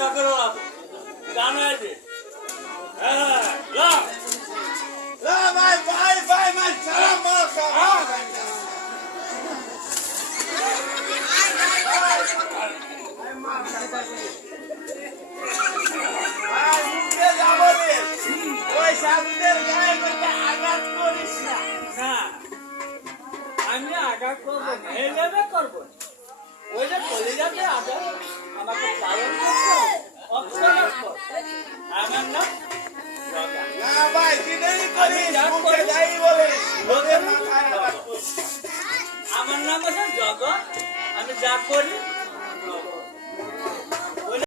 আগা করো জানো যে হ্যাঁ লা লা ভাই মান সালাম মার আমি আগা করবো এভাবে করবো ওই যে কলিজাতে আগা আমাকে পালন করতে আমার নাম না ভাই দিনেই করিস মুখে যাই বলে লোকের মাথায় আমার নাম আছে জগৎ আমি যা করি